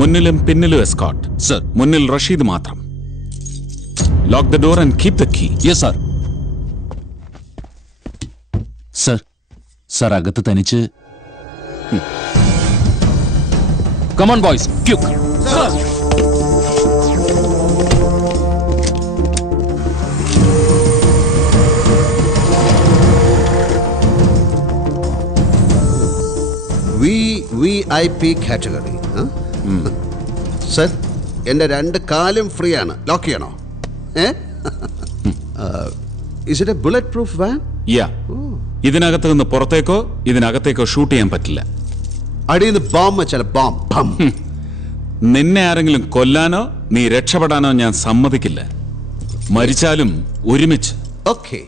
മുന്നിലും പിന്നിലും escort. Sir. മുന്നിൽ റഷീദ് മാത്രം. Lock the door and keep the key. Yes sir. Sir, sir അകത്ത് തനിച്ച്. Come on boys, quick. VIP category. Sir, എൻ്റെ 2 കാലും ഫ്രീ ആണ്. ലോക്ക് ചെയ്യണോ? Is it a bulletproof van? Yeah. ഇതിനകത്ത് നിന്ന് പുറത്തേക്കോ ഇതിനകത്തേക്കോ ഷൂട്ട് ചെയ്യാൻ പറ്റില്ല. അടിയിൽ ബോംബ് വെച്ചാൽ ബോംബ്. നിന്നെ ആരെങ്കിലും കൊല്ലാനോ നീ രക്ഷപ്പെടാനോ ഞാൻ സമ്മതിക്കില്ല. മരിച്ചാലും ഒരുമിച്ച്. ഓക്കെ.